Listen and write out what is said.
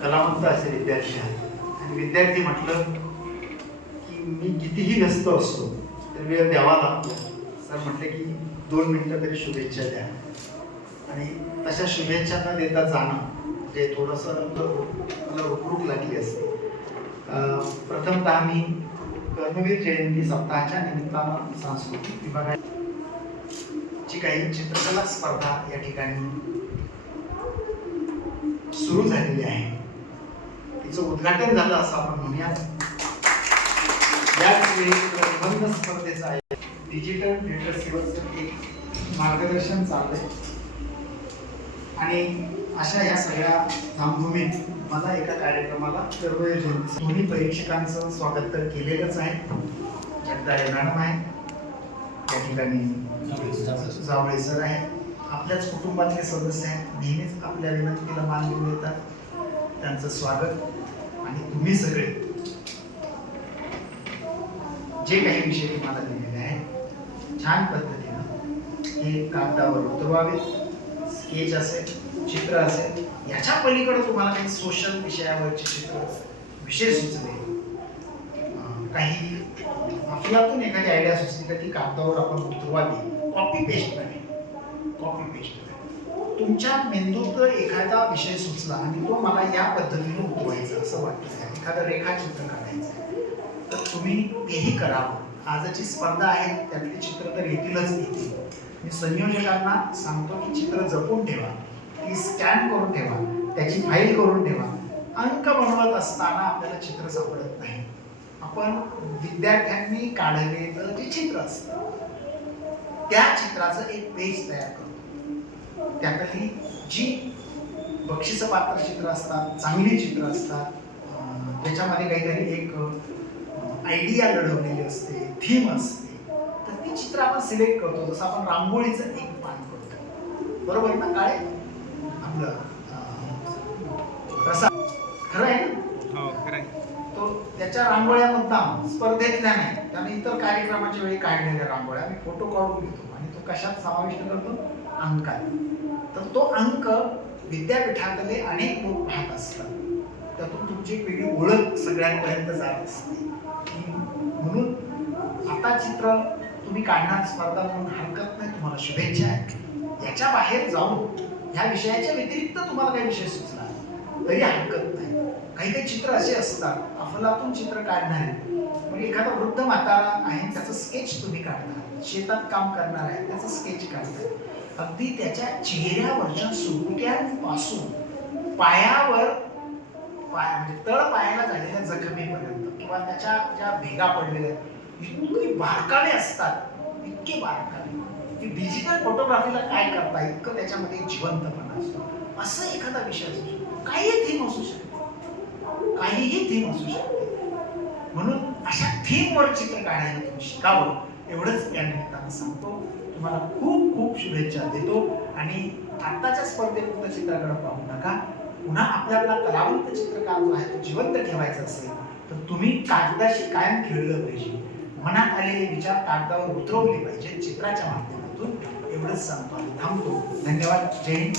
कलावंत असे विद्यार्थी आहेत. आणि विद्यार्थी म्हटलं की मी कितीही व्यस्त असतो तर वेळ द्यावा लागतो. सर म्हटलं की दोन मिनटं तरी शुभेच्छा द्या. आणि तशा शुभेच्छा न देता जाणं जे थोडंसं मला रुकरुक लागली असते. प्रथमतः मी कर्मवीर जयंती सप्ताहाच्या निमित्तानं सांस्कृतिक विभागाची काही चित्रकला स्पर्धा या ठिकाणी सुरू झालेली आहे. तिचं उद्घाटन झालं असं आपण म्हणूया याच वेळी स्पर्धेचं आहे डिजिटल लिटरसीवरचं एक मार्गदर्शन चाललंय. आणि अशा या सगळ्या धामधुमीत मला एका कार्यक्रमाला कर्मवीर दोन्ही परीक्षकांचं स्वागत तर केलेलंच आहे. जगदाळे मॅडम आहे. त्या ठिकाणी जावळे सर आहे आपल्याच कुटुंबातले सदस्य आहेत. नेहमीच आपल्या विनंतीला मान देऊन देतात त्यांचं स्वागत. आणि तुम्ही सगळे जे काही विषय तुम्हाला दिलेले आहेत छान पद्धतीनं हे कागदावर उतरवावे स्केच असेल चित्र असेल याच्या पलीकडे तुम्हाला काही सोशल विषयावरचे चित्र विषय सुचले. काही आपल्यातून एखादी आयडिया सुचली तर ती कागदावर आपण उतरवावी. कॉपी पेस्ट नाही कॉपी पेस्ट तुमच्या मेंदूत एखादा विषय सुचला आणि तो मला या पद्धतीने असं वाटतं एखादं रेखाचित्र काढायचं आहे. तर तुम्ही तेही करावं आजची स्पर्धा आहे त्यातली चित्र तर येतीलच येतील. मी संयोजकांना सांगतो की चित्र जपून ठेवा. ती स्कॅन करून ठेवा. त्याची फाईल करून ठेवा. अंक बनवत असताना आपल्याला चित्र सापडत नाही. आपण विद्यार्थ्यांनी काढलेलं जे चित्र असतं त्या चित्राचं एक पेज तयार करतो. त्यातली जी बक्षिस पात्र चित्र असतात चांगली चित्र असतात. त्याच्यामध्ये काहीतरी एक आयडिया लढवलेली असते थीम असते. तर ती चित्र आपण सिलेक्ट करतो. जसं आपण रांगोळीचं एक पान करतो. बरोबर ना काळे? आपलं प्रसाद. खरं आहे ना? हो तो त्याच्या रांगोळ्या मुद्दाम स्पर्धेतल्या नाही त्याने इतर कार्यक्रमाच्या वेळी काढलेल्या रांगोळ्या. मी फोटो काढून घेतो. आणि तो कशात समाविष्ट करतो? अंकात. तर तो अंक विद्यापीठातले अनेक लोक पाहत असतात. त्यातून तुमची एक वेगळी ओळख सगळ्यांपर्यंत जात असते. म्हणून आता चित्र तुम्ही काढणार स्पर्धा म्हणून हरकत नाही तुम्हाला शुभेच्छा आहे याच्या बाहेर जाऊन ह्या विषयाच्या व्यतिरिक्त तुम्हाला काही विषय सुचला तरी हरकत नाही. काही काही चित्र असे असतात अफलातून चित्र काढणारे. म्हणजे एखादा वृद्ध म्हातारा आहे त्याचं स्केच तुम्ही काढणार. शेतात काम करणार आहे त्याचं स्केच अगदी त्याच्या चेहऱ्यावरच्या सुरकुत्यांपासून पायावर पाय म्हणजे तळ पायाला झालेल्या जखमेपर्यंत किंवा त्याच्या ज्या भेगा पडलेल्या इतकी इतके बारकावे असतात इतके बारकावे. की डिजिटल फोटोग्राफीला काय करता इतकं त्याच्यामध्ये जिवंतपणा असतो. असं एखादा विषय असू शकतो. काही थीम असू शकतो. काहीही थीम असू शकते. म्हणून अशा थीमवर चित्र काढायला तुम्ही शिकावं. एवढंच या निमित्तानं सांगतो. तुम्हाला खूप खूप शुभेच्छा देतो. आणि आत्ताच्या स्पर्धेपुरतं चित्राकडे पाहू नका. पुन्हा आपल्याला कलावंत चित्रकार जो आहे तो जिवंत ठेवायचा असेल तर तुम्ही कागदाशी कायम खेळलं पाहिजे. मनात आलेले विचार कागदावर उतरवले पाहिजे चित्राच्या माध्यमातून. एवढंच सांगतो थांबतो. धन्यवाद. जय हिंद.